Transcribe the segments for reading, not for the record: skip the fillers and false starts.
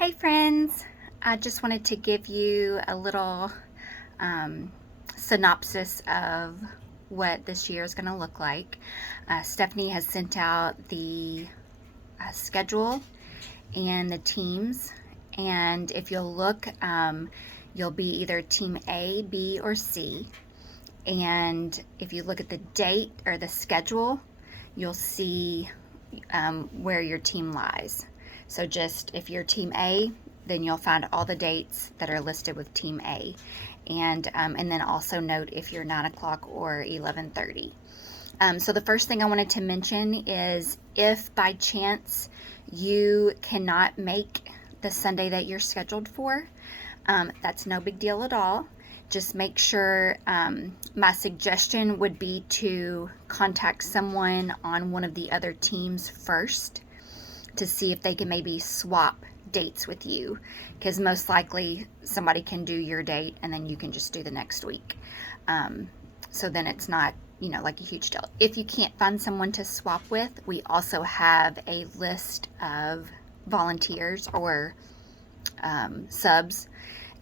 Hey friends, I just wanted to give you a little synopsis of what this year is going to look like. Stephanie has sent out the schedule and the teams, and if you'll look, you'll be either team A, B, or C. And if you look at the date or the schedule, you'll see where your team lies. So just if you're team A, then you'll find all the dates that are listed with team A. And then also note if you're 9 o'clock or 11:30. So the first thing I wanted to mention is if by chance you cannot make the Sunday that you're scheduled for, that's no big deal at all. Just make sure, my suggestion would be to contact someone on one of the other teams first to see if they can maybe swap dates with you, because most likely somebody can do your date and then you can just do the next week. So then it's not, like a huge deal. If you can't find someone to swap with, we also have a list of volunteers or subs.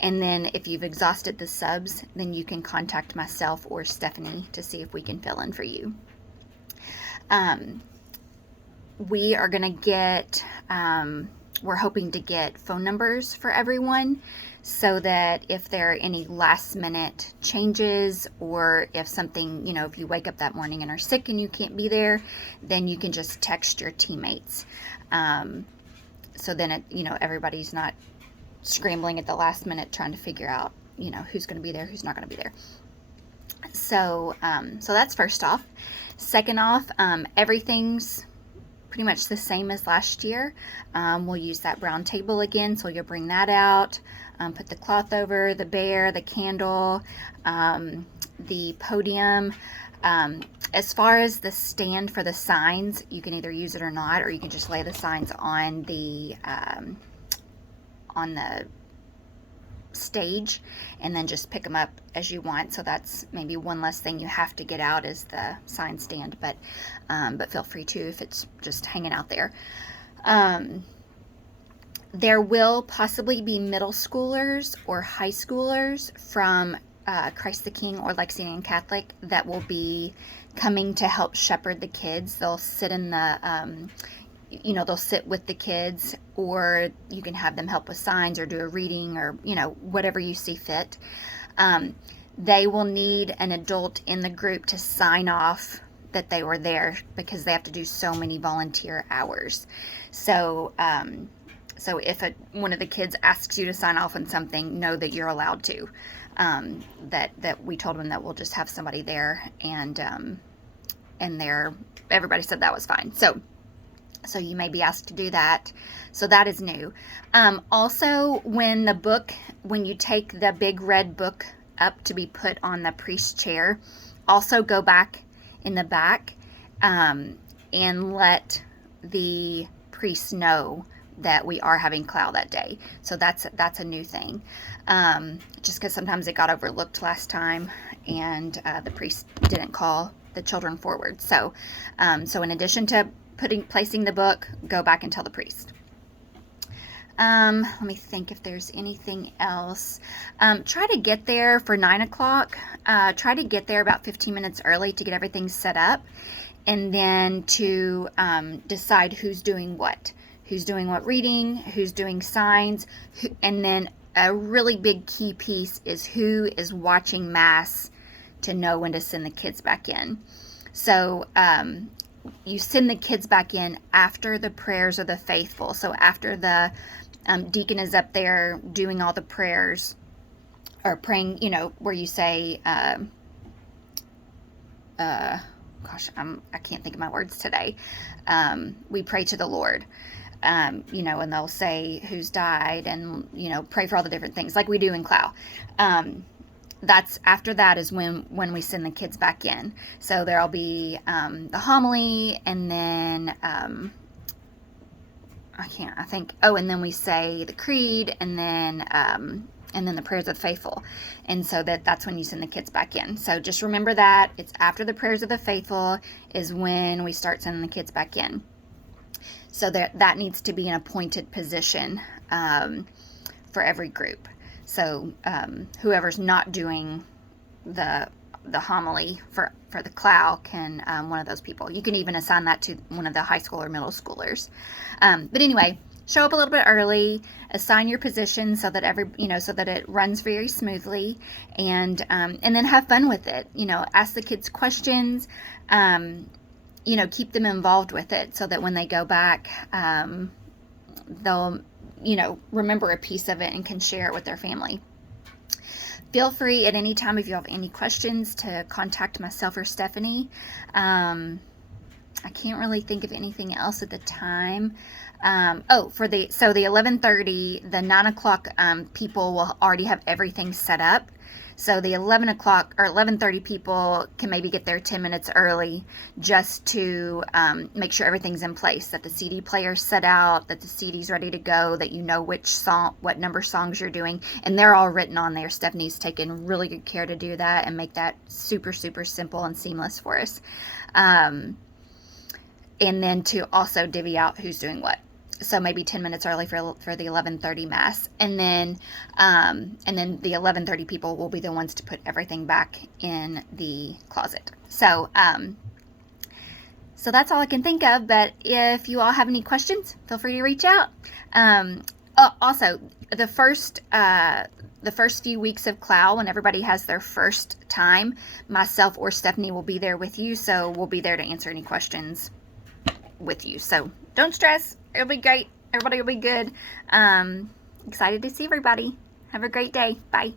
And then if you've exhausted the subs, then you can contact myself or Stephanie to see if we can fill in for you. We are going to get, we're hoping to get phone numbers for everyone so that if there are any last minute changes, or if something, if you wake up that morning and are sick and you can't be there, then you can just text your teammates. So then everybody's not scrambling at the last minute trying to figure out, who's going to be there, who's not going to be there. So that's first off. Second off, everything's pretty much the same as last year. We'll use that brown table again, so you'll bring that out, put the cloth over the bear, the candle, the podium. As far as the stand for the signs, you can either use it or not, or you can just lay the signs on the stage and then just pick them up as you want. So that's maybe one less thing you have to get out is the sign stand, but feel free to if it's just hanging out there. There will possibly be middle schoolers or high schoolers from Christ the King or Lexington Catholic that will be coming to help shepherd the kids. They'll sit in the they'll sit with the kids, or you can have them help with signs or do a reading, or whatever you see fit. They will need an adult in the group to sign off that they were there, because they have to do so many volunteer hours. So if one of the kids asks you to sign off on something, know that you're allowed to. That we told them that we'll just have somebody there, and everybody said that was fine. So you may be asked to do that. So that is new. Also, when you take the big red book up to be put on the priest's chair, also go back in the back and let the priest know that we are having Clow that day. So that's a new thing. Just because sometimes it got overlooked last time, and the priest didn't call the children forward. So in addition to placing the book, go back and tell the priest. Let me think if there's anything else. Try to get there for 9 o'clock. Try to get there about 15 minutes early to get everything set up, and then to decide who's doing what. Who's doing what reading, who's doing signs, and then a really big key piece is who is watching Mass to know when to send the kids back in. So you send the kids back in after the prayers of the faithful. So after the deacon is up there doing all the prayers, or praying, where you say, I can't think of my words today. We pray to the Lord, and they'll say who's died, and, pray for all the different things like we do in Clow. That's after that is when we send the kids back in. So there'll be the homily, and then and then we say the creed, and then the prayers of the faithful. And so that's when you send the kids back in. So just remember that it's after the prayers of the faithful is when we start sending the kids back in. So that needs to be an appointed position for every group. So whoever's not doing the homily for the Clow can, one of those people. You can even assign that to one of the high school or middle schoolers. But anyway, show up a little bit early, assign your position so that so that it runs very smoothly, and then have fun with it. Ask the kids questions. Keep them involved with it so that when they go back, they'll remember a piece of it and can share it with their family. Feel free at any time, if you have any questions, to contact myself or Stephanie. I can't really think of anything else at the time. The 11:30, the 9 o'clock people will already have everything set up. So the 11 o'clock or 11:30 people can maybe get there 10 minutes early just to make sure everything's in place, that the CD player's set out, that the CD's ready to go, that you know what number songs you're doing, and they're all written on there. Stephanie's taken really good care to do that and make that super, super simple and seamless for us. And then to also divvy out who's doing what. So maybe 10 minutes early for the 11:30 mass, and then the 11:30 people will be the ones to put everything back in the closet. So that's all I can think of. But if you all have any questions, feel free to reach out. Also, the first few weeks of Clow, when everybody has their first time, myself or Stephanie will be there with you. So we'll be there to answer any questions with you. So don't stress. It'll be great. Everybody will be good. Excited to see everybody. Have a great day. Bye.